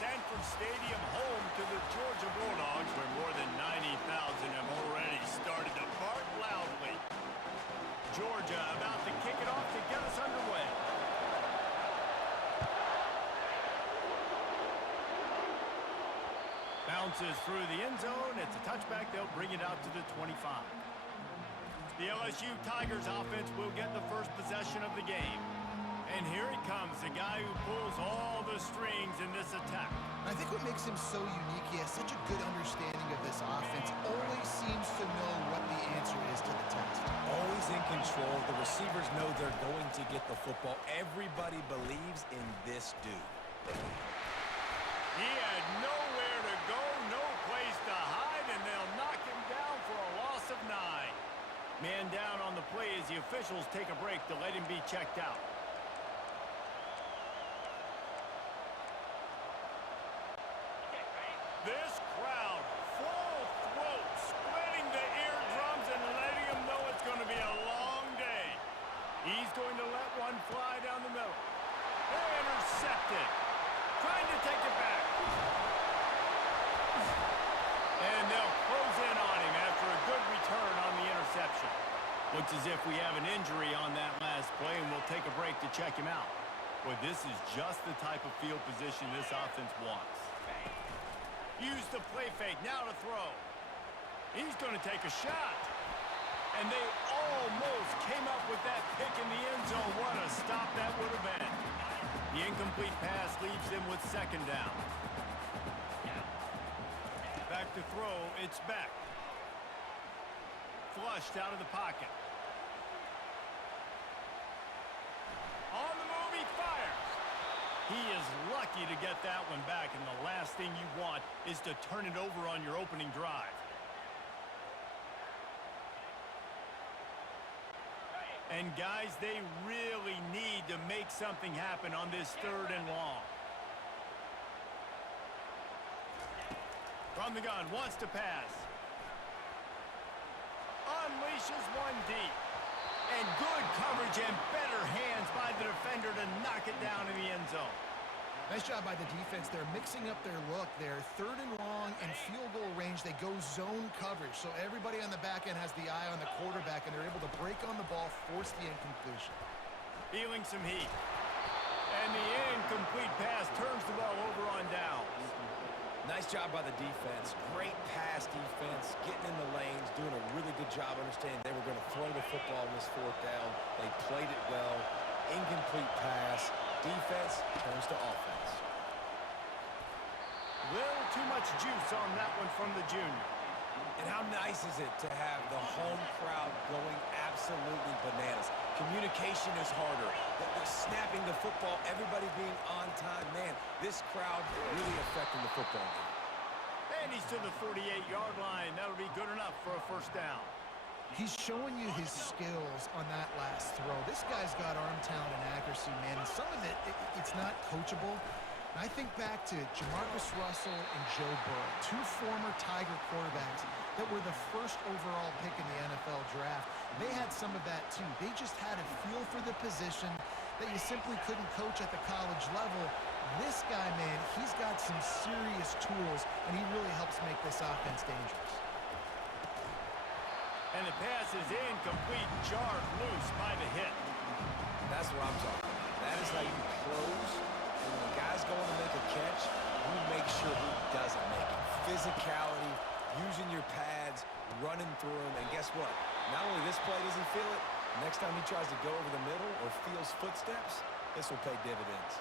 Sanford Stadium, home to the Georgia Bulldogs, where more than 90,000 have already started to bark loudly. Georgia about to kick it off to get us underway. Bounces through the end zone. It's a touchback. They'll bring it out to the 25. The LSU Tigers offense will get the first possession of the game. And here he comes, the guy who pulls all the strings in this attack. I think what makes him so unique, he has such a good understanding of this offense. Always seems to know what the answer is to the test. Always in control. The receivers know they're going to get the football. Everybody believes in this dude. He had nowhere to go, no place to hide, and they'll knock him down for a loss of 9. Man down on the play as the officials take a break to let him be checked out. This crowd, full throat, splitting the eardrums and letting them know it's going to be a long day. He's going to let one fly down the middle. They're intercepted. Trying to take it back. And they'll close in on him after a good return on the interception. Looks as if we have an injury on that last play, and we'll take a break to check him out. Boy, this is just the type of field position this offense wants. Use the play fake, now to throw. He's going to take a shot. And they almost came up with that pick in the end zone. What a stop that would have been. The incomplete pass leaves them with second down. Back to throw, it's Beck. Flushed out of the pocket. On the move, he fires. He is lucky to get that one back, and the last thing you want is to turn it over on your opening drive. And guys, they really need to make something happen on this 3rd and long. From the gun, wants to pass. Unleashes one deep. And good coverage and better hands by the defender to knock it down in the end zone. Nice job by the defense. They're mixing up their look. They're 3rd and long and field goal range. They go zone coverage. So everybody on the back end has the eye on the quarterback, and they're able to break on the ball, force the incompletion. Feeling some heat. And the incomplete pass turns the ball over on downs. Nice job by the defense. Great pass defense, getting in the lanes, doing a really good job understanding they were going to throw the football in this 4th down. They played it well. Incomplete pass. Defense turns to offense. Little too much juice on that one from the junior. And how nice is it to have the home crowd going absolutely bananas? Communication is harder. The snapping the football, everybody being on time. Man, this crowd really affecting the football game. And he's to the 48-yard line. That'll be good enough for a first down. He's showing you his skills on that last throw. This guy's got arm talent and accuracy, man. And some of it's not coachable. And I think back to Jamarcus Russell and Joe Burrow, 2 former Tiger quarterbacks that were the first overall pick in the NFL draft. They had some of that too. They just had a feel for the position that you simply couldn't coach at the college level. This guy, man, he's got some serious tools, and he really helps make this offense dangerous. And the pass is incomplete, jarred loose by the hit. That's what I'm talking about. That is how you close. And when the guy's going to make a catch, you make sure he doesn't make it. Physicality, using your pads, running through them. And guess what? Not only this play does he feel it, next time he tries to go over the middle or feels footsteps, this will pay dividends.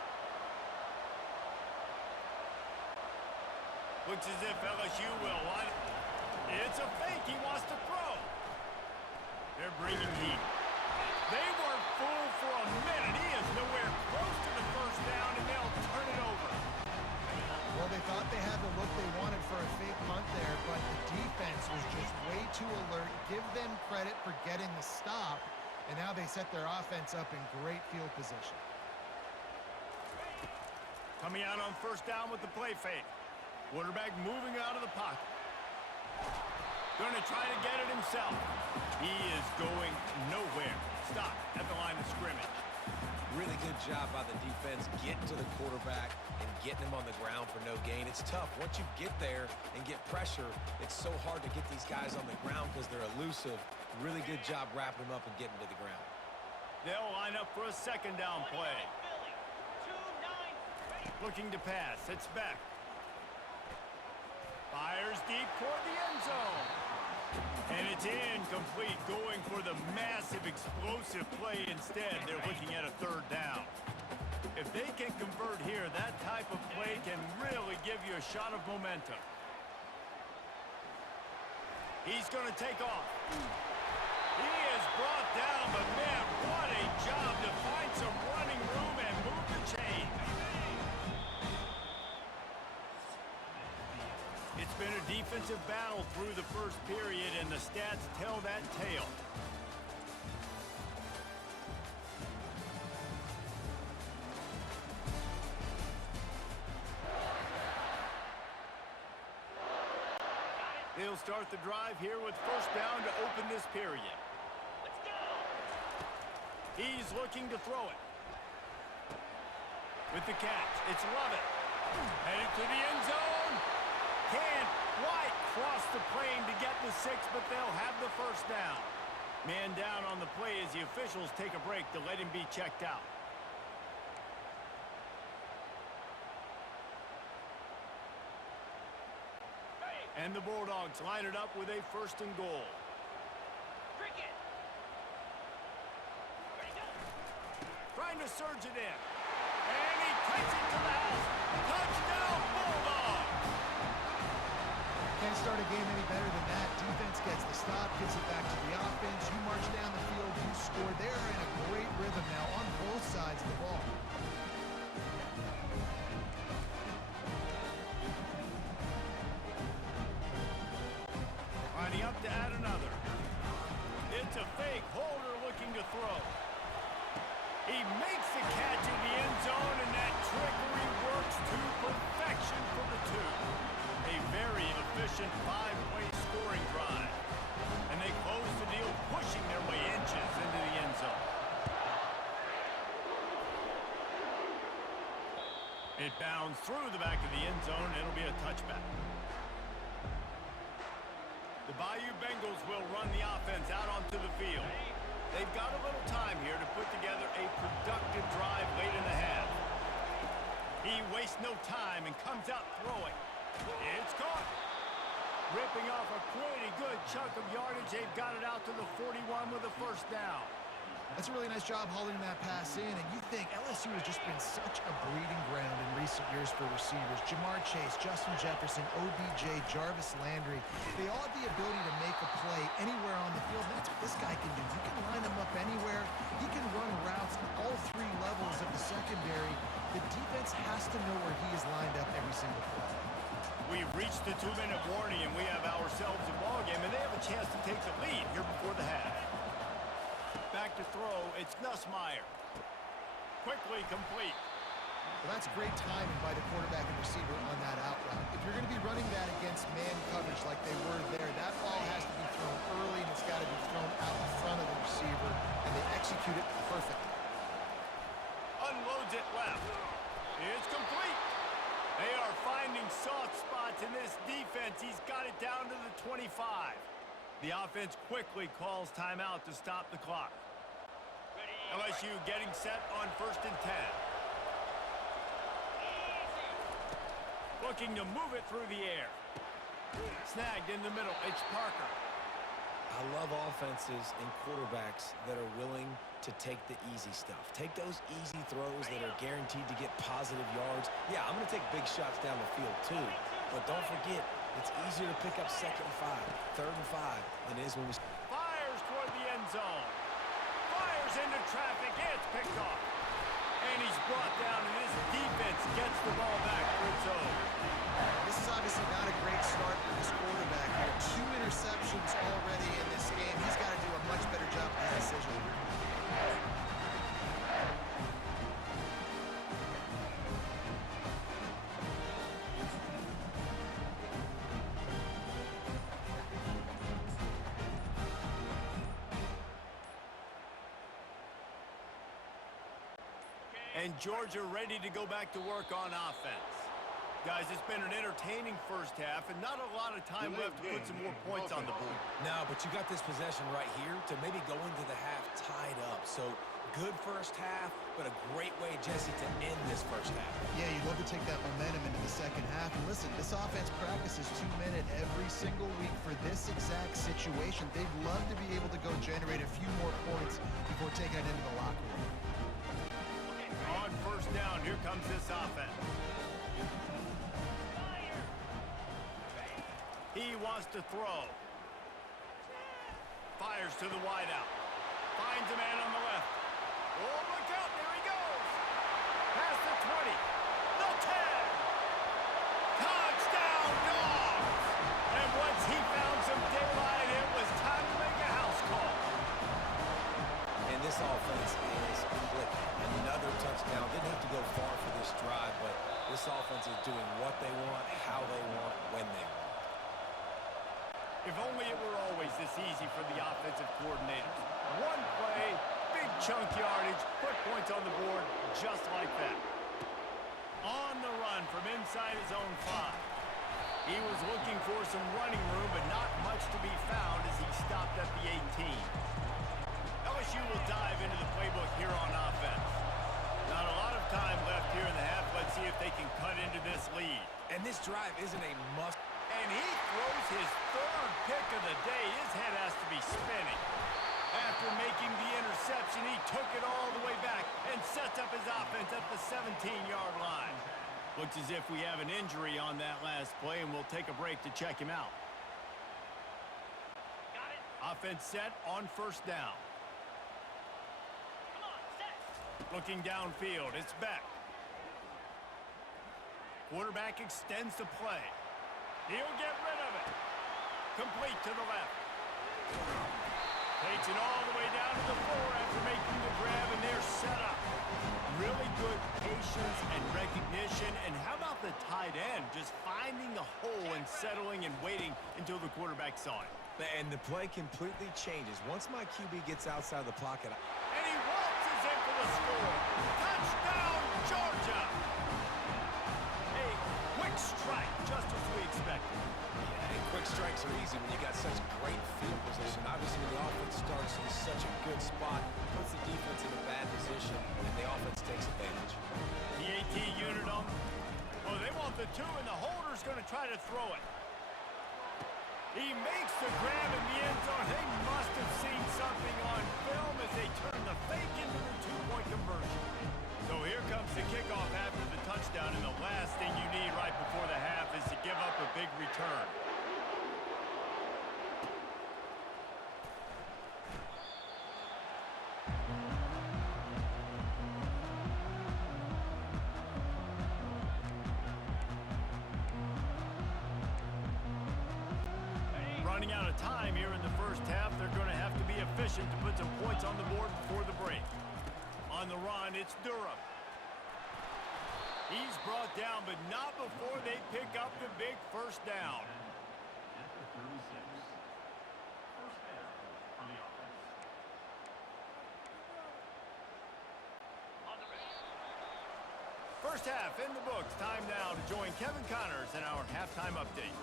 Looks as if LSU will line it. It's a fake. He wants to throw. They're bringing heat. They weren't fooled for a minute. He is nowhere close to the first down, and they'll turn it over. Well, they thought they had the look they wanted for a fake punt there, but the defense was just way too alert. Give them credit for getting the stop, and now they set their offense up in great field position. Coming out on first down with the play fake. Quarterback moving out of the pocket. Going to try to get it himself. He is going nowhere. Stop at the line of scrimmage. Really good job by the defense getting to the quarterback and getting him on the ground for no gain. It's tough. Once you get there and get pressure, it's so hard to get these guys on the ground because they're elusive. Really good job wrapping them up and getting to the ground. They'll line up for a second down play. Looking to pass. It's Beck. Fires deep toward the end zone. And it's incomplete, going for the massive explosive play instead. They're looking at a third down. If they can convert here, that type of play can really give you a shot of momentum. He's going to take off. He is brought down, but man, what a job to find some running room and move the chains. It's been a defensive battle through the first period, and the stats tell that tale. They'll start the drive here with first down to open this period. Let's go! He's looking to throw it. With the catch, it's Lovett. Headed to the end zone. Can't quite cross the plane to get the 6, but they'll have the first down. Man down on the play as the officials take a break to let him be checked out. And the Bulldogs line it up with a first and goal. Cricket. Trying to surge it in. And he takes it to the house. Touchdown, Bulldogs! Can't start a game any better than that. Defense gets the stop, gives it back to the offense. You march down the field, you score. They're in a great rhythm now on both sides of the ball. Lining up to add another. It's a fake. Holder looking to throw. He makes the catch in the end zone, and that trickery works to perfection for the 2. A very efficient 5-play scoring drive. And they close the deal, pushing their way inches into the end zone. It bounds through the back of the end zone. It'll be a touchback. The Bayou Bengals will run the offense out onto the field. They've got a little time here to put together a productive drive late in the half. He wastes no time and comes out throwing. It's caught. Ripping off a pretty good chunk of yardage. They've got it out to the 41 with a first down. That's a really nice job hauling that pass in, and you think LSU has just been such a breeding ground in recent years for receivers. Jamar Chase, Justin Jefferson, OBJ, Jarvis Landry, they all have the ability to make a play anywhere on the field. That's what this guy can do. You can line him up anywhere. He can run routes at all 3 levels of the secondary. The defense has to know where he is lined up every single play. We've reached the 2-minute warning, and we have ourselves a ball game, and they have a chance to take the lead here before the half. Back to throw, it's Nussmeier. Quickly complete. Well, that's great timing by the quarterback and receiver on that out route. If you're going to be running that against man coverage like they were there, that ball has to be thrown early, and it's got to be thrown out in front of the receiver, and they execute it perfectly. Unloads it left. It's complete. They are finding soft spots in this defense. He's got it down to the 25. The offense quickly calls timeout to stop the clock. LSU getting set on first and 10. Looking to move it through the air. Snagged in the middle. It's Parker. I love offenses and quarterbacks that are willing to take the easy stuff. Take those easy throws that are guaranteed to get positive yards. Yeah, I'm going to take big shots down the field too. But don't forget, it's easier to pick up 2nd and 5, 3rd and 5 than it is when we... Fires toward the end zone. Fires into traffic. It's picked off. And he's brought down, and his defense gets the ball back for its own. This is obviously not a great start for this quarterback here. 2 interceptions already in this game. He's got to do a much better job with his decision. And Georgia ready to go back to work on offense. Guys, it's been an entertaining first half and not a lot of time left to put some more points on the board. No, but you got this possession right here to maybe go into the half tied up. So good first half, but a great way, Jesse, to end this first half. Yeah, you'd love to take that momentum into the second half. And listen, this offense practices 2-minute every single week for this exact situation. They'd love to be able to go generate a few more points before taking it into the locker room. On first down, here comes this offense. He wants to throw. Fires to the wideout. Finds a man on the left. Oh, look out, there he goes. Past the 20. The 10. Touchdown, Dogs. And once he found some daylight, it was time to make a house call. And this offense is clicking. Another touchdown. Didn't have to go far for this drive, but this offense is doing what they want, how they want, when they want. If only it were always this easy for the offensive coordinators. One play, big chunk yardage, put points on the board just like that. On the run from inside his own 5. He was looking for some running room, but not much to be found as he stopped at the 18. LSU will dive into the playbook here on offense. Not a lot of time left here in the half. Let's see if they can cut into this lead. And this drive isn't a must. And he throws his third pick of the day. His head has to be spinning. After making the interception, he took it all the way back and sets up his offense at the 17-yard line. Looks as if we have an injury on that last play, and we'll take a break to check him out. Got it. Offense set on first down. Come on, set. Looking downfield, it's Beck. Quarterback extends the play. He'll get rid of it. Complete to the left. Takes it all the way down to the 4 after making the grab, and they're set up. Really good patience and recognition. And how about the tight end just finding the hole and settling and waiting until the quarterback saw it. And the play completely changes. Once my QB gets outside the pocket. And he waltzes in for the score. Touchdown, Georgia! A quick strike, just as we expected. Yeah, and quick strikes are easy when you got such great field position. Obviously, when the offense starts in such a good spot, puts the defense in a bad position, and the offense takes advantage. The AT unit on. Oh, they want the 2, and the holder's going to try to throw it. He makes the grab in the end zone. They must have seen something on film as they turn the fake into the 2-point conversion. So here comes the kickoff after the touchdown, and the last thing you need right before the half is to give up a big return. Running out of time here in the first half, they're going to have to be efficient to put some points on the board before the break. On the run, it's Durham. He's brought down, but not before they pick up the big first down. First half in the books. Time now to join Kevin Connors in our halftime update.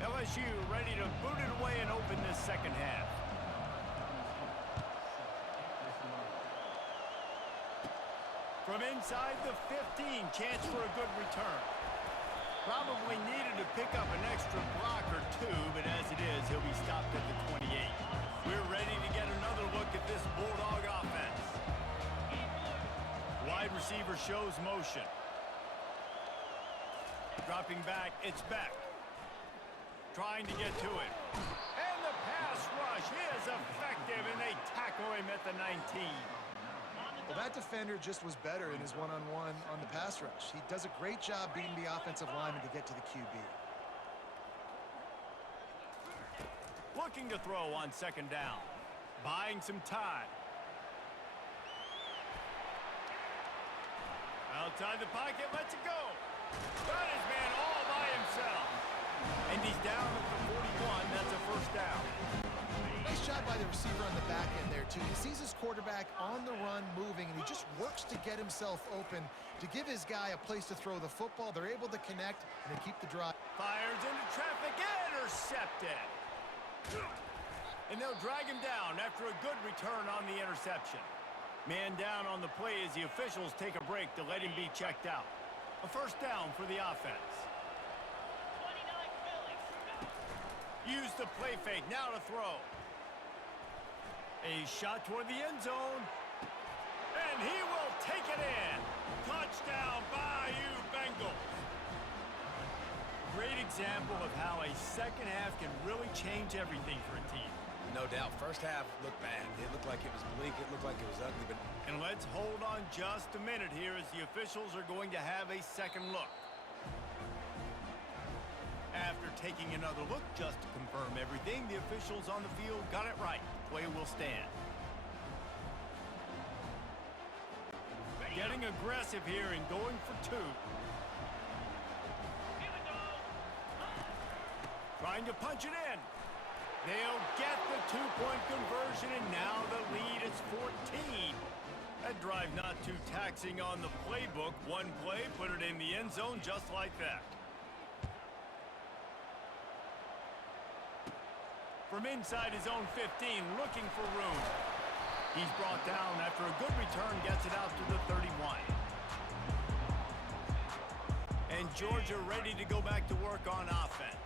LSU ready to boot it away and open this second half. From inside the 15, chance for a good return. Probably needed to pick up an extra block or 2, but as it is, he'll be stopped at the 28. We're ready to get another look at this Bulldog offense. Wide receiver shows motion. Dropping back, it's Beck. Trying to get to it. And the pass rush is effective, and they tackle him at the 19. Well, that defender just was better in his one-on-one on the pass rush. He does a great job beating the offensive lineman to get to the QB. Looking to throw on second down. Buying some time. Outside the pocket, lets it go. Got his man all by himself. And he's down at the 41. That's a first down. Nice job by the receiver on the back end there, too. He sees his quarterback on the run moving, and he just works to get himself open to give his guy a place to throw the football. They're able to connect, and they keep the drive. Fires into traffic, intercepted. And they'll drag him down after a good return on the interception. Man down on the play as the officials take a break to let him be checked out. A first down for the offense. Use the play fake, now to throw. A shot toward the end zone. And he will take it in. Touchdown, Bayou Bengals. Great example of how a second half can really change everything for a team. No doubt. First half looked bad. It looked like it was bleak. It looked like it was ugly. But And let's hold on just a minute here as the officials are going to have a second look. After taking another look just to confirm everything, the officials on the field got it right. Play will stand. Getting aggressive here and going for two. Trying to punch it in. They'll get the two-point conversion, and now the lead is 14. That drive not too taxing on the playbook. One play, put it in the end zone just like that. From inside his own 15, looking for room. He's brought down after a good return, gets it out to the 31. And Georgia ready to go back to work on offense.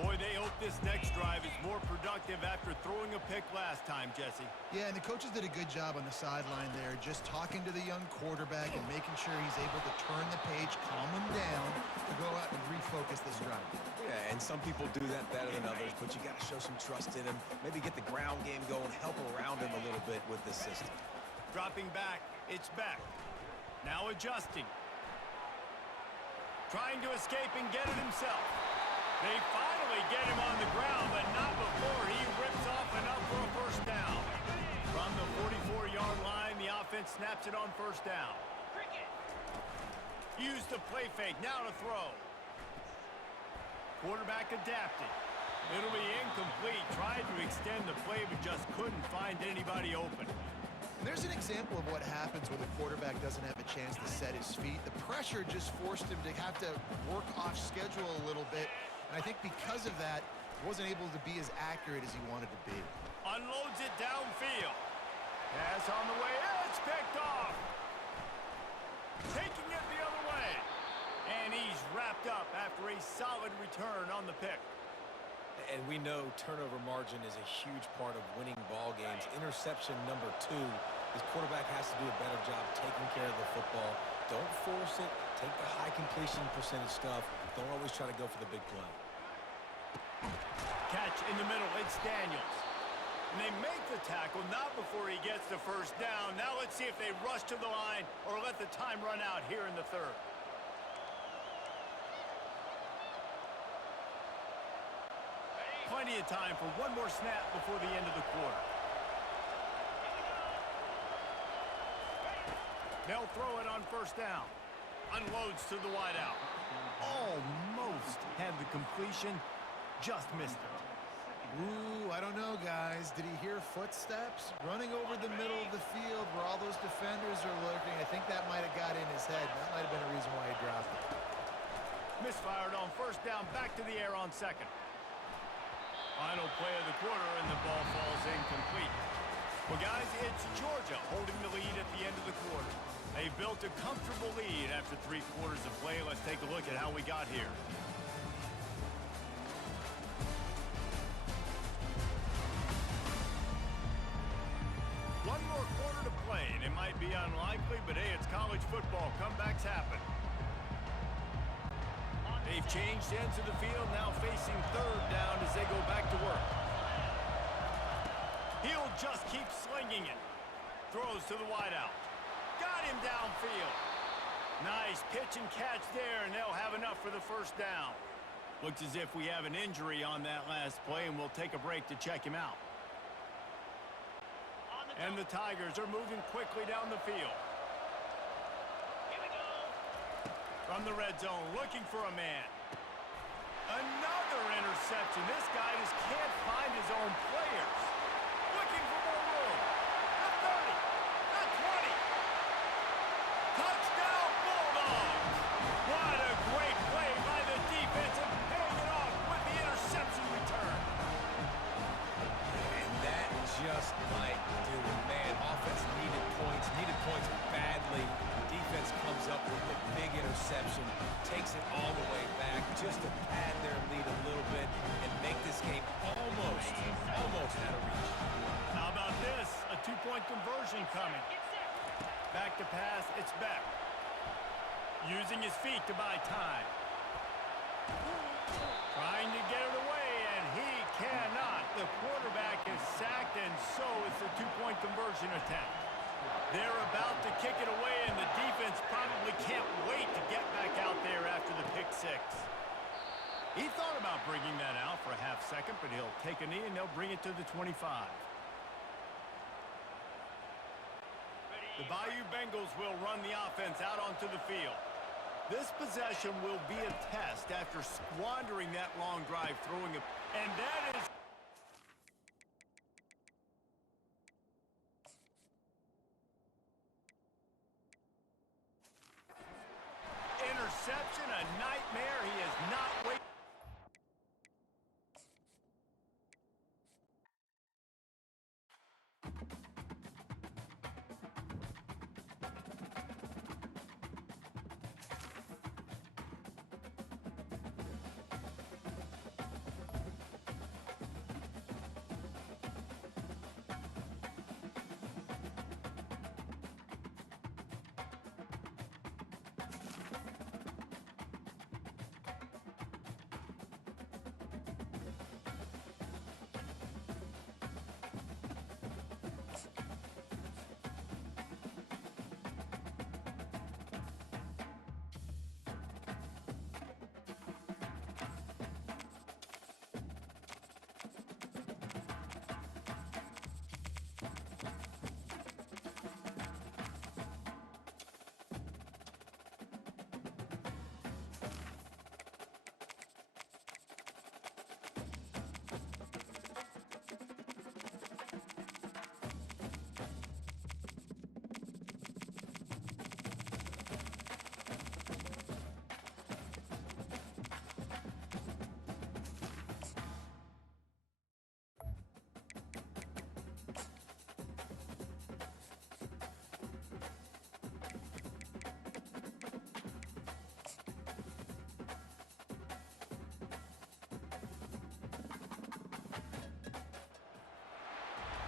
Boy, they hope this next drive is more productive after throwing a pick last time, Jesse. Yeah, and the coaches did a good job on the sideline there, just talking to the young quarterback and making sure he's able to turn the page, calm him down, to go out and refocus this drive. yeah, and some people do that better than others, but you got to show some trust in him. Maybe get the ground game going, help around him a little bit with this system. Dropping back, it's back. Now adjusting. Trying to escape and get it himself. They finally get him on the ground, but not before he rips off enough for a first down. From the 44-yard line, the offense snaps it on first down. Use the play fake, now to throw. Quarterback adapted. It'll be incomplete. Tried to extend the play, but just couldn't find anybody open. And there's an example of what happens when the quarterback doesn't have a chance to set his feet. The pressure just forced him to have to work off schedule a little bit. And I think because of that, wasn't able to be as accurate as he wanted to be. Unloads it downfield. Pass on the way. It's picked off. Taking it the other way. And he's wrapped up after a solid return on the pick. And we know turnover margin is a huge part of winning ball games. Interception number 2. His quarterback has to do a better job taking care of the football. Don't force it. Take the high completion percentage stuff. Don't always try to go for the big play. Catch in the middle. It's Daniels. And they make the tackle, not before he gets the first down. Now let's see if they rush to the line or let the time run out here in the third. Plenty of time for one more snap before the end of the quarter. They'll throw it on first down. Unloads to the wideout. Almost had the completion, just missed it. Ooh, I don't know, guys. Did he hear footsteps? Running over the middle of the field where all those defenders are lurking. I think that might have got in his head. That might have been a reason why he dropped it. Misfired on first down, back to the air on second. Final play of the quarter, and the ball falls incomplete. Well, guys, it's Georgia holding the lead at the end of the quarter. They built a comfortable lead after 3 quarters of play. Let's take a look at how we got here. One more quarter to play, and it might be unlikely, but hey, it's college football. Comebacks happen. They've changed ends of the field, now facing third down as they go back to work. He'll just keep slinging it. Throws to the wideout. Got him downfield. Nice pitch and catch there, and they'll have enough for the first down. Looks as if we have an injury on that last play, and we'll take a break to check him out. And the Tigers are moving quickly down the field. From the red zone, looking for a man. Another interception. interception. This guy just can't find his own players. Looking for more room. At 30. At 20. Touchdown, Bulldogs. What a great play by the defense and paying it off with the interception return. And that just might do it. Man, offense needed points badly. Defense comes up with the big interception, takes it all the way back just to pad their lead a little bit and make this game almost out of reach. How about this? A two-point conversion coming. Back to pass, it's Beck. Using his feet to buy time. Trying to get it away, and he cannot. The quarterback is sacked, and so is the two-point conversion attempt. They're about to kick it away, and the defense probably can't wait to get back out there after the pick six. He thought about bringing that out for a half second, but he'll take a knee, and they'll bring it to the 25. The Bayou Bengals will run the offense out onto the field. This possession will be a test after squandering that long drive, throwing it, and that is interception, a nightmare. He is not waiting.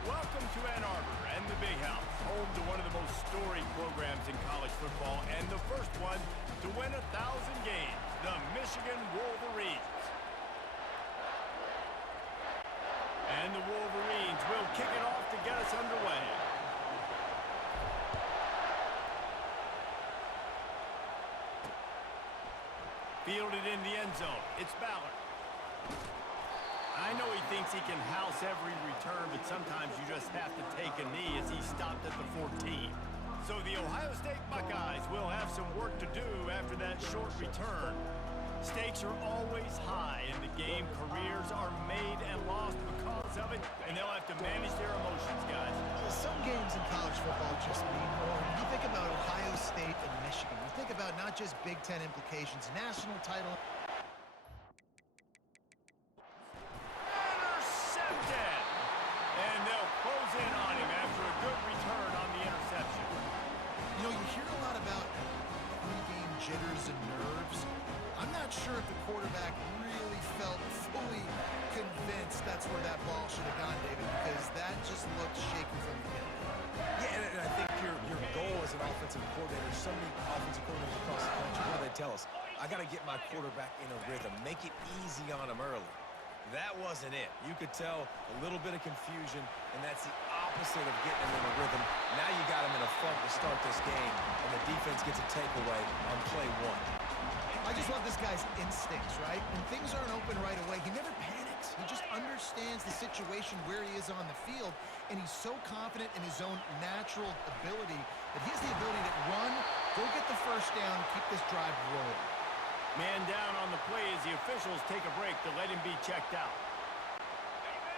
Welcome to Ann Arbor and the Big House, home to one of the most storied programs in college football, and the first one to win 1,000 games, the Michigan Wolverines. And the Wolverines will kick it off to get us underway. Fielded in the end zone. It's Ballard. I know he thinks he can house every return, but sometimes you just have to take a knee as he stopped at the 14. So the Ohio State Buckeyes will have some work to do after that short return. Stakes are always high in the game. Careers are made and lost because of it, and they'll have to manage their emotions, guys. Some games in college football just mean more. When you think about Ohio State and Michigan, you think about not just Big Ten implications, national title. And they'll close in on him after a good return on the interception. You know, you hear a lot about pre-game jitters and nerves. I'm not sure if the quarterback really felt fully convinced that's where that ball should have gone, David, because that just looked shaky from the get-go. Yeah, and I think your goal as an offensive coordinator, so many offensive coordinators across the country, what do they tell us? I got to get my quarterback in a rhythm, make it easy on him early. That wasn't it. You could tell a little bit of confusion, and that's the opposite of getting him in a rhythm. Now you got him in a funk to start this game, and the defense gets a takeaway on play one. I just love this guy's instincts, right? When things aren't open right away, he never panics. He just understands the situation where he is on the field, and he's so confident in his own natural ability that he has the ability to run, go get the first down, keep this drive rolling. Man down on the play as the officials take a break to let him be checked out.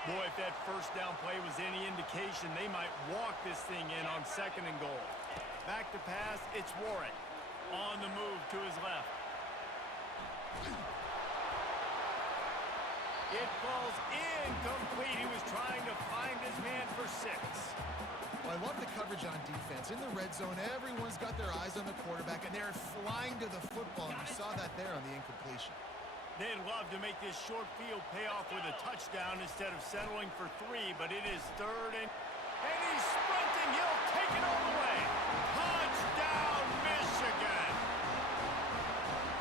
Boy, if that first down play was any indication, they might walk this thing in on 2nd and goal. Back to pass, it's Warren. On the move to his left. It falls incomplete. He was trying to find his man for 6. Well, I love the coverage on defense. In the red zone, everyone's got their eyes on the quarterback, and they're flying to the football, and you saw that there on the incompletion. They'd love to make this short field pay off with a touchdown instead of settling for 3, but it is 3rd and he's sprinting. He'll take it all the way. Touchdown, Michigan!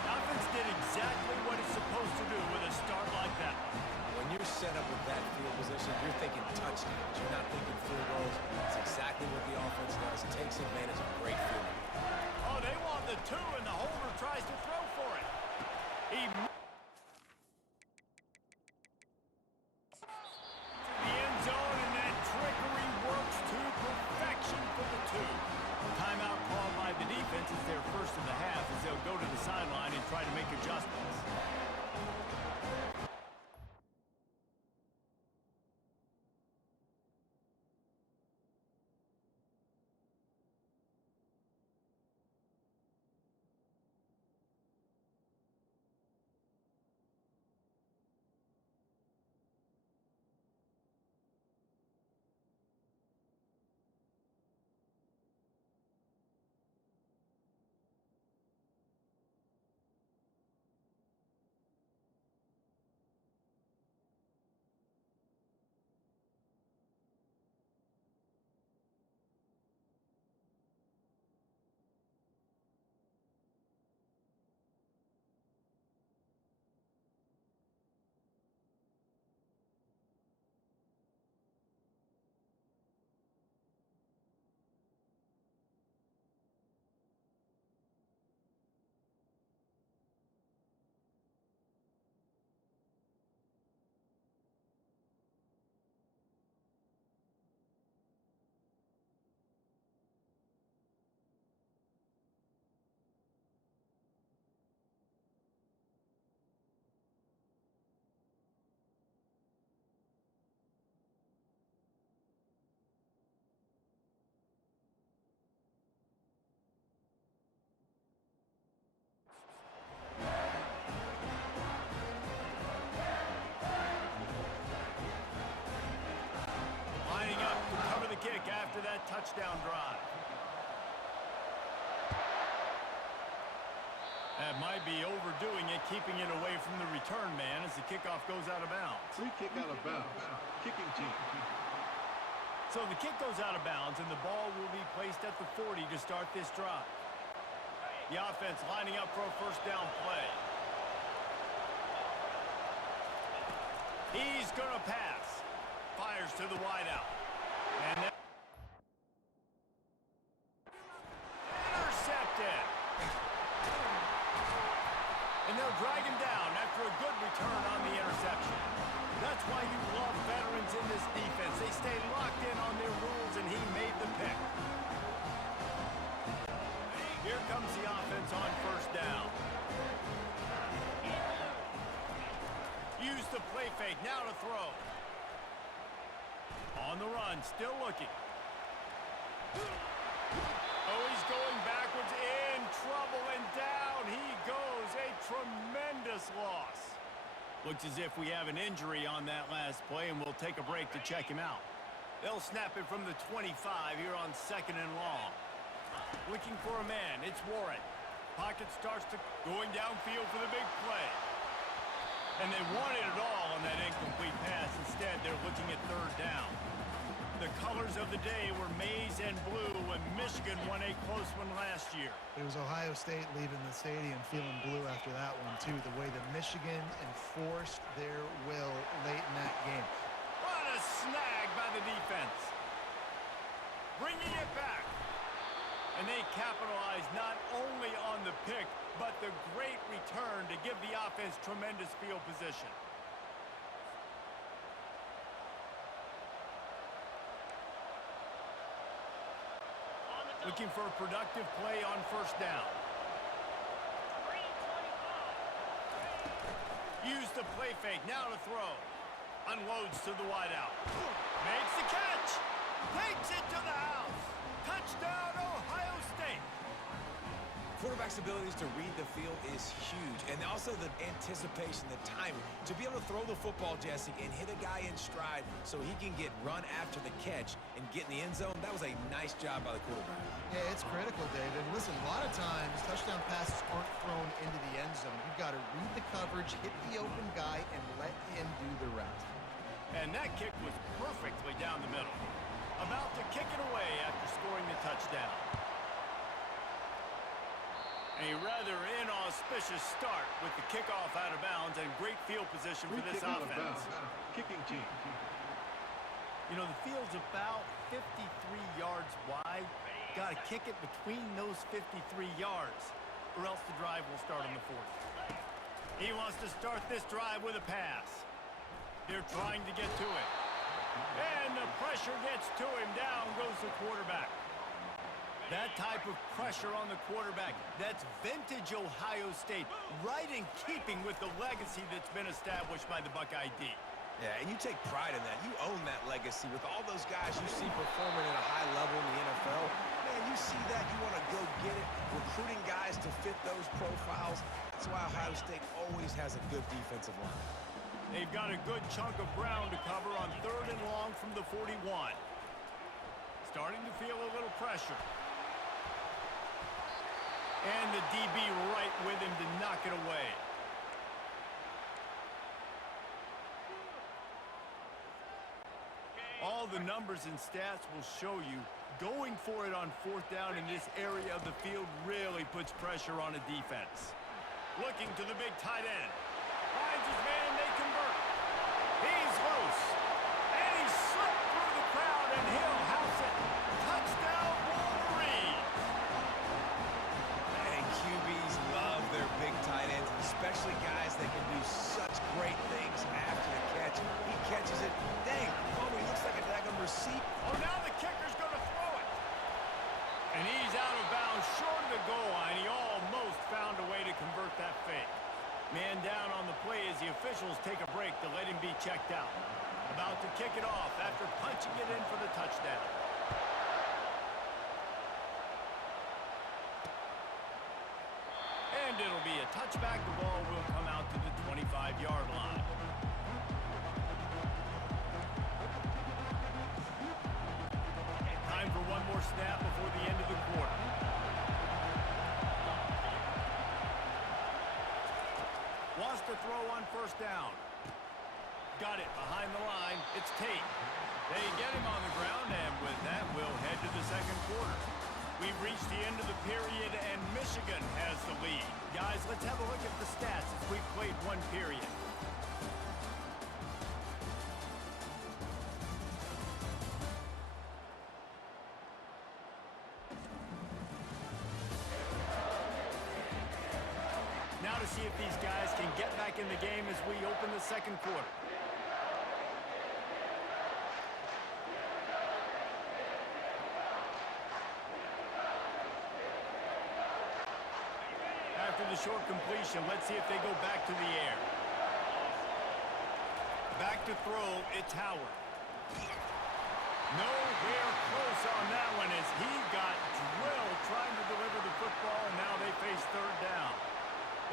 Offense did exactly what it's supposed to do with a start like that one. When you're set up with that field position, you're thinking touchdowns. You're not thinking field goals. It's exactly what the offense does. It takes advantage of great fielding. Oh, they want the 2, and the holder tries to throw for it. He the end zone, and that trickery works to perfection for the 2. Timeout called by the defense is their first of the half as they'll go to the sideline and try to make adjustments. Kick after that touchdown drive. That might be overdoing it, keeping it away from the return man as the kickoff goes out of bounds. Free kick out of bounds. Kicking team. So the kick goes out of bounds, and the ball will be placed at the 40 to start this drive. The offense lining up for a first down play. He's going to pass. Fires to the wideout. And that intercepted. And they'll drag him down after a good return on the interception. That's why you love veterans in this defense. They stay locked in on their rules, and he made the pick. Here comes the offense on first down. Use the play fake, now to throw. On the run, still looking. Oh, he's going backwards, in trouble, and down he goes. A tremendous loss. Looks as if we have an injury on that last play, and we'll take a break to check him out. They'll snap it from the 25 here on 2nd and long. Looking for a man, it's Warren. Pocket starts to going downfield for the big play. And they wanted it all on that incomplete pass. Instead, they're looking at 3rd down. The colors of the day were maize and blue when Michigan won a close one last year. It was Ohio State leaving the stadium feeling blue after that one, too. The way that Michigan enforced their will late in that game. What a snag by the defense. Bringing it back. And they capitalized not only on the pick, but the great return to give the offense tremendous field position. Looking for a productive play on first down. Use the play fake. Now to throw. Unloads to the wideout. Makes the catch. Takes it to the house. Touchdown, Ohio State. Quarterback's abilities to read the field is huge, and also the anticipation, the timing. To be able to throw the football, Jesse, and hit a guy in stride so he can get run after the catch and get in the end zone, that was a nice job by the quarterback. Yeah, it's critical, David. Listen, a lot of times touchdown passes aren't thrown into the end zone. You've got to read the coverage, hit the open guy, and let him do the rest. And that kick was perfectly down the middle. About to kick it away after scoring the touchdown. A rather inauspicious start with the kickoff out of bounds and great field position for this offense. Kicking team. You know, the field's about 53 yards wide. Got to kick it between those 53 yards, or else the drive will start on the 40. He wants to start this drive with a pass. They're trying to get to it. And the pressure gets to him. Down goes the quarterback. That type of pressure on the quarterback, that's vintage Ohio State, right in keeping with the legacy that's been established by the Buckeye D. Yeah, and you take pride in that. You own that legacy with all those guys you see performing at a high level in the NFL. Man, you see that, you want to go get it, recruiting guys to fit those profiles. That's why Ohio State always has a good defensive line. They've got a good chunk of ground to cover on 3rd and long from the 41. Starting to feel a little pressure. And the DB right with him to knock it away. All the numbers and stats will show you going for it on 4th down in this area of the field really puts pressure on a defense. Looking to the big tight end. Finds his man, they convert. He's loose. And he slipped through the crowd, and he'll house it. Touchdown, Wolverines. And QBs love their big tight ends, especially guys that can do such great things after the catch. He catches it. Dang, he looks like a daggum receipt. Oh, now the kicker's going to throw it. And he's out of bounds, short of the goal line. He almost found a way to convert that fake. Man down on the play as the officials take a break to let him be checked out. About to kick it off after punching it in for the touchdown. And it'll be a touchback. The ball will come out to the 25-yard line. Time for one more snap before the end of the quarter. Wants to throw on 1st down. Got it behind the line. It's Tate. They get him on the ground, and with that, we'll head to the 2nd quarter. We've reached the end of the period, and Michigan has the lead. Guys, let's have a look at the stats as we've played one period. Now to see if these guys can get back in the game as we open the 2nd quarter. After the short completion, let's see if they go back to the air. Back to throw, it's Howard. Nowhere close on that one as he got drilled trying to deliver the football, and now they face 3rd down.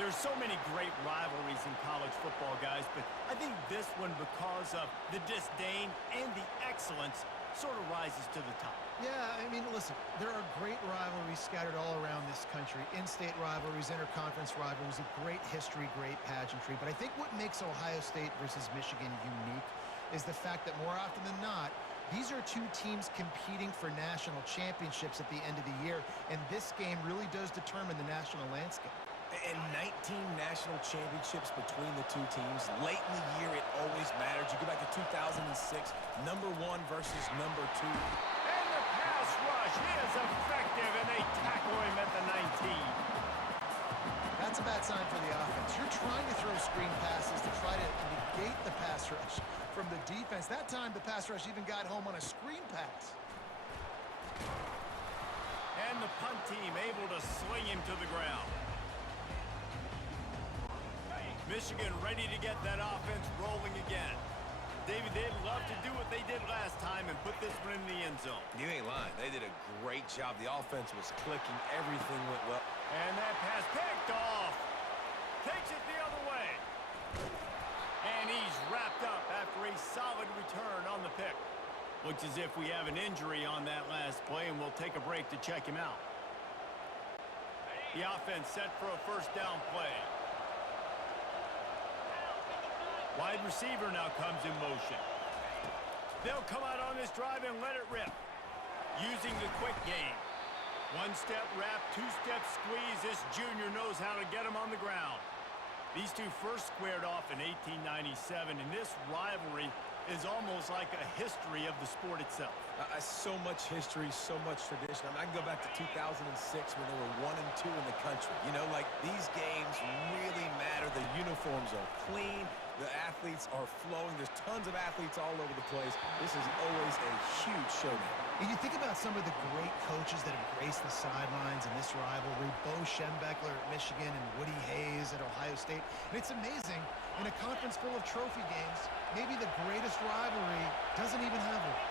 There's so many great rivalries in college football, guys, but I think this one, because of the disdain and the excellence, sort of rises to the top. Yeah, I mean, listen, there are great rivalries scattered all around this country. In-state rivalries, interconference rivalries, a great history, great pageantry. But I think what makes Ohio State versus Michigan unique is the fact that more often than not, these are two teams competing for national championships at the end of the year, and this game really does determine the national landscape. And 19 national championships between the two teams. Late in the year, it always matters. You go back to 2006, #1 versus #2. And the pass rush is effective, and they tackle him at the 19. That's a bad sign for the offense. You're trying to throw screen passes to try to negate the pass rush from the defense. That time, the pass rush even got home on a screen pass. And the punt team able to sling him to the ground. Michigan ready to get that offense rolling again. David, they'd love to do what they did last time and put this one in the end zone. You ain't lying. They did a great job. The offense was clicking. Everything went well. And that pass picked off. Takes it the other way. And he's wrapped up after a solid return on the pick. Looks as if we have an injury on that last play, and we'll take a break to check him out. The offense set for a first down play. Wide receiver now comes in motion. They'll come out on this drive and let it rip. Using the quick game. One-step wrap, two-step squeeze. This junior knows how to get him on the ground. These two first squared off in 1897, and this rivalry is almost like a history of the sport itself. So much history, so much tradition. I can go back to 2006 when they were 1 and 2 in the country. You know, like, these games really matter. The uniforms are clean. The athletes are flowing. There's tons of athletes all over the place. This is always a huge showdown. And you think about some of the great coaches that have graced the sidelines in this rivalry. Bo Schembechler at Michigan and Woody Hayes at Ohio State. And it's amazing, in a conference full of trophy games, maybe the greatest rivalry doesn't even have one.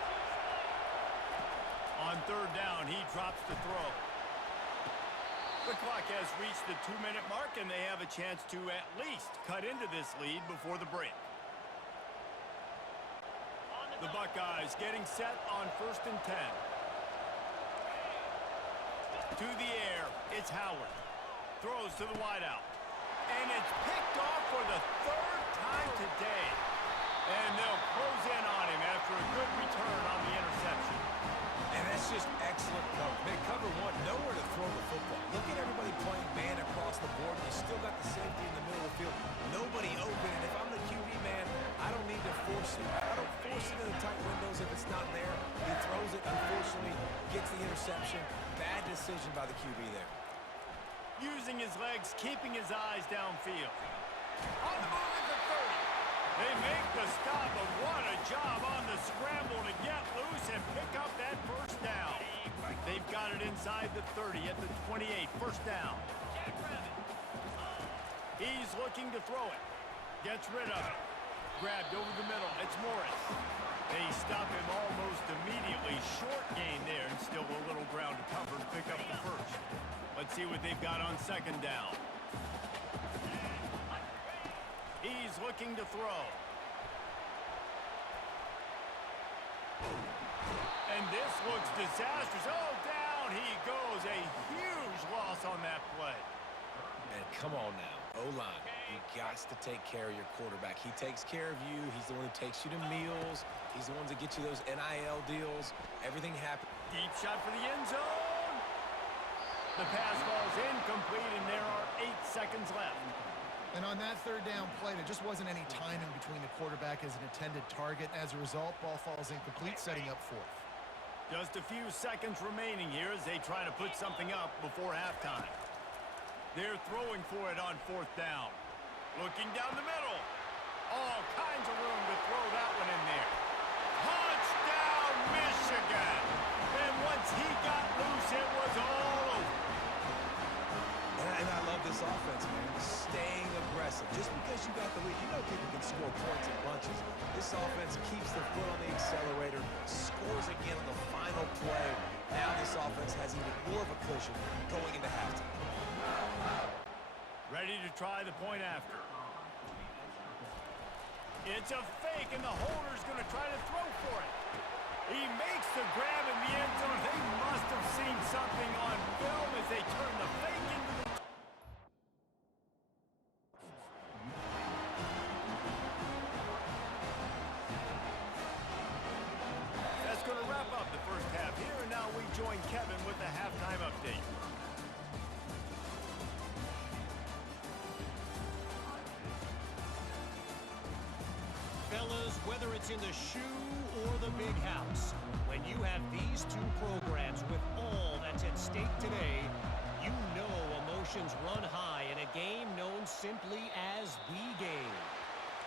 On third down, he drops the throw. The clock has reached the 2-minute mark, and they have a chance to at least cut into this lead before the break. The Buckeyes getting set on 1st and 10. To the air, it's Howard. Throws to the wideout. And it's picked off for the 3rd time today. And they'll close in on him after a good return on the interception. And that's just excellent cover. Man, cover one, nowhere to throw the football. Look at everybody playing man across the board. You still got the safety in the middle of the field. Nobody open. And if I'm the QB man, I don't need to force it. I don't force it in the tight windows if it's not there. He throws it, unfortunately, gets the interception. Bad decision by the QB there. Using his legs, keeping his eyes downfield. On the move at the 30. They make the stop, but what a job on the scramble to get loose and pick up that first down. They've got it inside the 30 at the 28, first down. He's looking to throw it. Gets rid of it. Grabbed over the middle. It's Morris. They stop him almost immediately. Short gain there, and still a little ground to cover to pick up the first. Let's see what they've got on second down. He's looking to throw. And this looks disastrous. Oh, down he goes. A huge loss on that play. And come on now, O-line. You got to take care of your quarterback. He takes care of you. He's the one who takes you to meals. He's the one that gets you those NIL deals. Everything happens. Deep shot for the end zone. The pass falls incomplete, and there are 8 seconds left. And on that third down play, there just wasn't any timing between the quarterback as an intended target. As a result, ball falls incomplete, setting up 4th. Just a few seconds remaining here as they try to put something up before halftime. They're throwing for it on 4th down. Looking down the middle. All kinds of room to throw that one in there. Touchdown, Michigan! And once he got loose, it was all over. And I love this offense, man. Staying aggressive. Just because you got the lead, you know people can score points in bunches. This offense keeps the foot on the accelerator, scores again on the final play. Now this offense has even more of a cushion going into halftime. Ready to try the point after. It's a fake, and the holder's going to try to throw for it. He makes the grab in the end zone. They must have seen something on film as they turn the fake into the... That's going to wrap up the first half here, and now we join Kevin with the halftime update. Fellas, whether it's in the shoe or the big house, when you have these two programs with all that's at stake today, you know emotions run high in a game known simply as the game.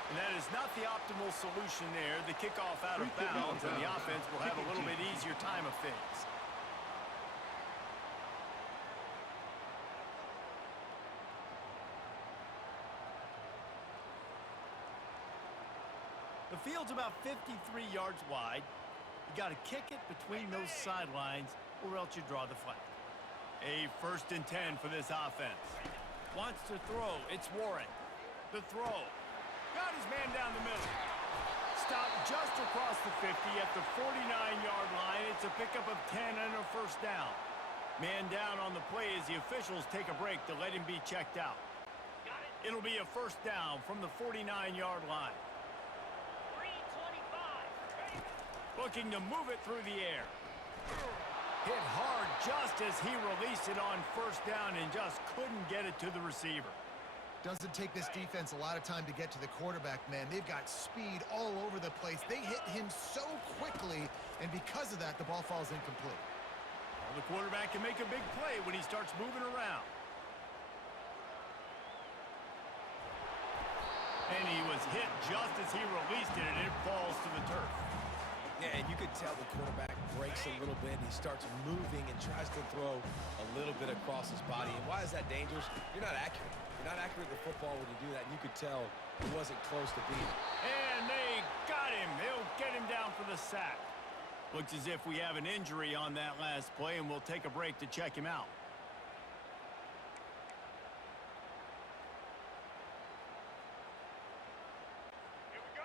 And that is not the optimal solution there. The kickoff out of bounds, and the offense will have a little bit easier time of things. The field's about 53 yards wide. You got to kick it between those sidelines or else you draw the flag. A 1st and 10 for this offense. Wants to throw. It's Warren. The throw. Got his man down the middle. Stopped just across the 50 at the 49-yard line. It's a pickup of 10 and a 1st down. Man down on the play as the officials take a break to let him be checked out. It'll be a 1st down from the 49-yard line. Looking to move it through the air. Hit hard just as he released it on 1st down and just couldn't get it to the receiver. Doesn't take this defense a lot of time to get to the quarterback, man. They've got speed all over the place. They hit him so quickly, and because of that, the ball falls incomplete. Well, the quarterback can make a big play when he starts moving around. And he was hit just as he released it, and it falls to the turf. Yeah, and you could tell the quarterback breaks a little bit, and he starts moving and tries to throw a little bit across his body. And why is that dangerous? You're not accurate. You're not accurate with the football when you do that, and you could tell he wasn't close to being. And they got him. They'll get him down for the sack. Looks as if we have an injury on that last play, and we'll take a break to check him out.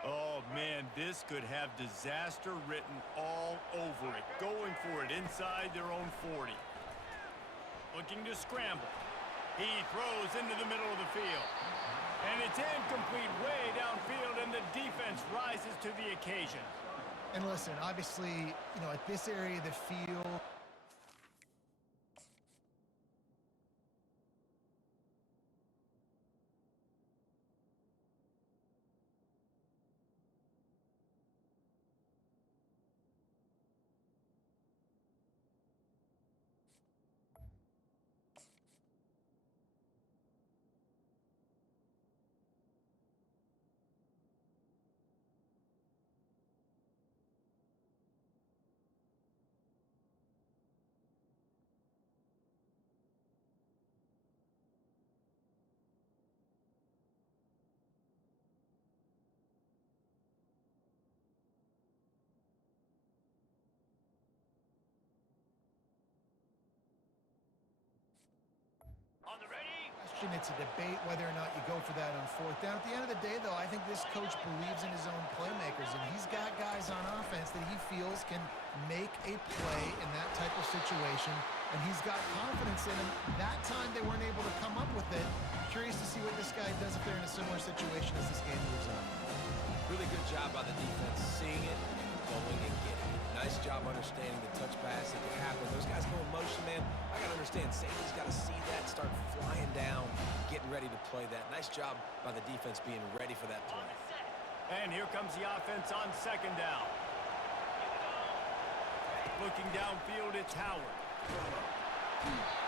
Oh, man, this could have disaster written all over it. Going for it inside their own 40. Looking to scramble. He throws into the middle of the field. And it's incomplete way downfield, and the defense rises to the occasion. And listen, obviously, at this area of the field, it's a debate whether or not you go for that on 4th down. At the end of the day, though, I think this coach believes in his own playmakers, and he's got guys on offense that he feels can make a play in that type of situation, and he's got confidence in them. That time they weren't able to come up with it. Curious to see what this guy does if they're in a similar situation as this game moves on. Really good job by the defense, seeing it and going and getting it. Nice job understanding the touch pass that can happen. Those guys go in motion, man. I got to understand, safety's got to see that, start flying down, getting ready to play that. Nice job by the defense being ready for that play. And here comes the offense on 2nd down. Looking downfield, it's Howard.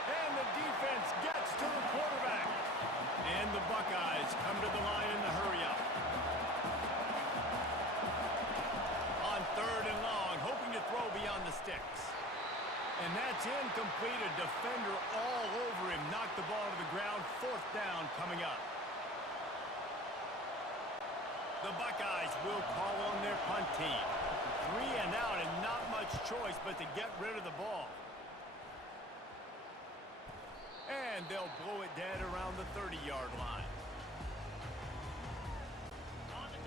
And the defense gets to the quarterback. And the Buckeyes come to the line in the hurry-up. On 3rd and long, hoping to throw beyond the sticks. And that's incomplete. A defender all over him. Knocked the ball to the ground. 4th down coming up. The Buckeyes will call on their punt team. 3 and out and not much choice but to get rid of the ball. And they'll blow it dead around the 30-yard line.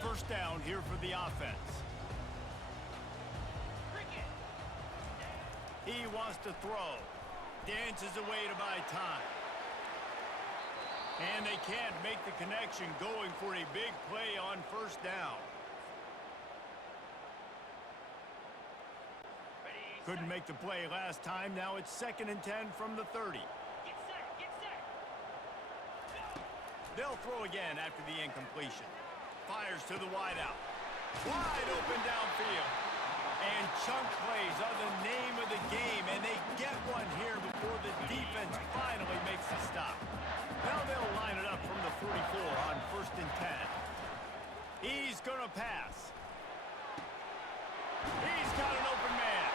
1st down here for the offense. He wants to throw. Dances away to buy time. And they can't make the connection, going for a big play on 1st down. Couldn't make the play last time. Now it's 2nd and 10 from the 30. They'll throw again after the incompletion. Fires to the wideout. Wide open downfield. And chunk plays are the name of the game, and they get one here before the defense finally makes the stop. Now they'll line it up from the 44 on 1st and 10. He's going to pass. He's got an open man.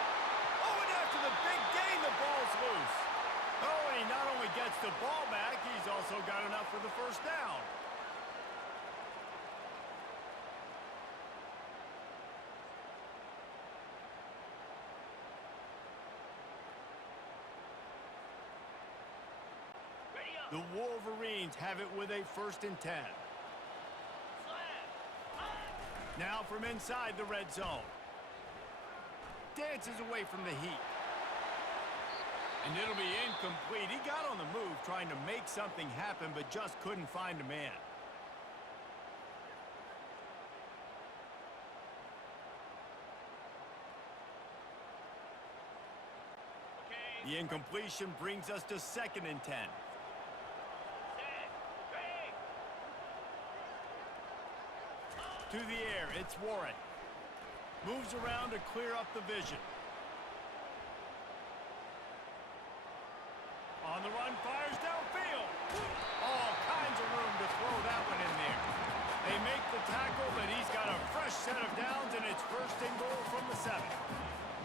Oh, and after the big gain, the ball's loose. Oh, and he not only gets the ball back, he's also got enough for the 1st down. The Wolverines have it with a 1st and 10. Now from inside the red zone. Dances away from the heat. And it'll be incomplete. He got on the move trying to make something happen, but just couldn't find a man. The incompletion brings us to 2nd and 10. To the air, it's Warren. Moves around to clear up the vision. On the run, fires downfield. All kinds of room to throw that one in there. They make the tackle, but he's got a fresh set of downs, and it's 1st and goal from the 7.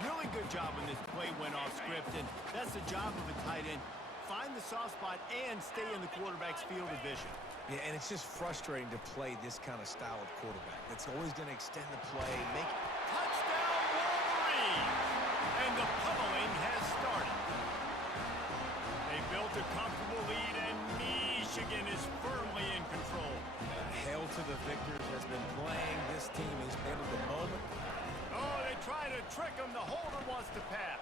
Really good job when this play went off script, and that's the job of a tight end. Find the soft spot and stay in the quarterback's field of vision. Yeah, and it's just frustrating to play this kind of style of quarterback. That's always going to extend the play, make it. Touchdown, Wolverines! And the pummeling has started. They built a comfortable lead, and Michigan is firmly in control. Hail to the victors has been playing. This team has handled the moment. Oh, they try to trick him. The holder wants to pass.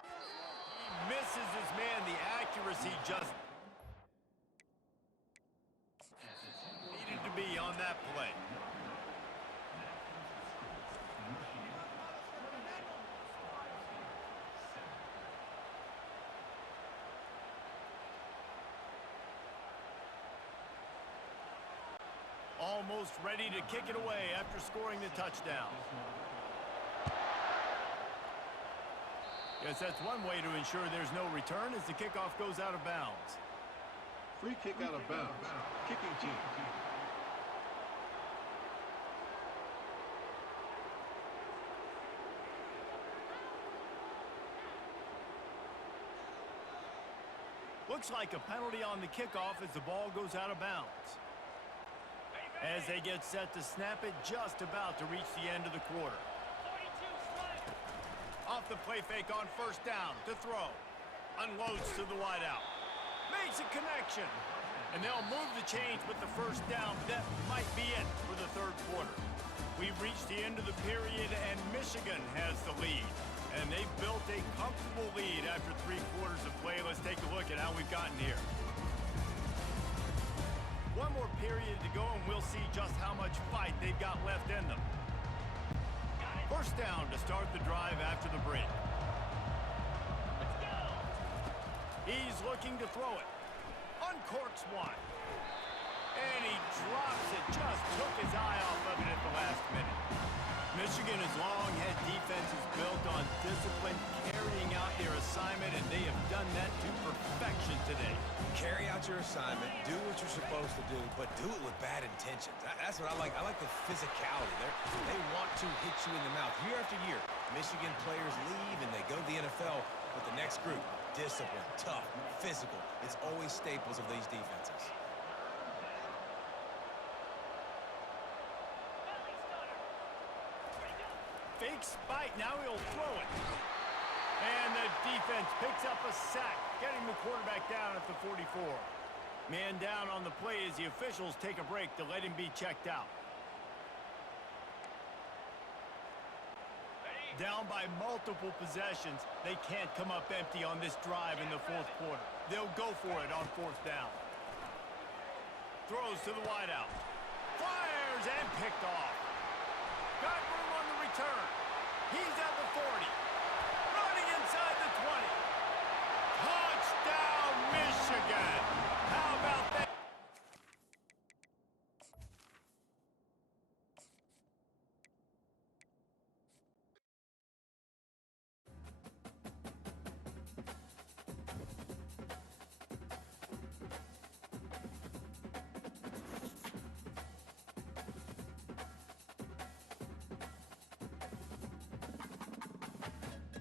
He misses his man. The accuracy just needed to be on that play. Almost ready to kick it away after scoring the touchdown. Yes, that's one way to ensure there's no return as the kickoff goes out of bounds. Free kick out of bounds. Kicking team. Looks like a penalty on the kickoff as the ball goes out of bounds. As they get set to snap it, just about to reach the end of the quarter. Off the play fake on 1st down to throw. Unloads to the wideout. Makes a connection. And they'll move the chains with the 1st down. That might be it for the 3rd quarter. We've reached the end of the period, and Michigan has the lead. And they've built a comfortable lead after 3 quarters of play. Let's take a look at how we've gotten here. One more period to go, and we'll see just how much fight they've got left in them. 1st down to start the drive after the break. He's looking to throw it. Uncorks one. And he drops it. Just took his eye off of it at the last minute. Michigan has long had defenses built on discipline, carrying out their assignment, and they have done that to perfection today. Carry out your assignment, do what you're supposed to do, but do it with bad intentions. That's what I like. I like the physicality. They want to hit you in the mouth year after year. Michigan players leave and they go to the NFL, but the next group, discipline, tough, physical. It's always staples of these defenses. Fake spike, now he'll throw it. And the defense picks up a sack, getting the quarterback down at the 44. Man down on the play as the officials take a break to let him be checked out. Down by multiple possessions, they can't come up empty on this drive in the 4th quarter. They'll go for it on 4th down. Throws to the wideout. Fires and picked off. Got room on the return. He's at the 40.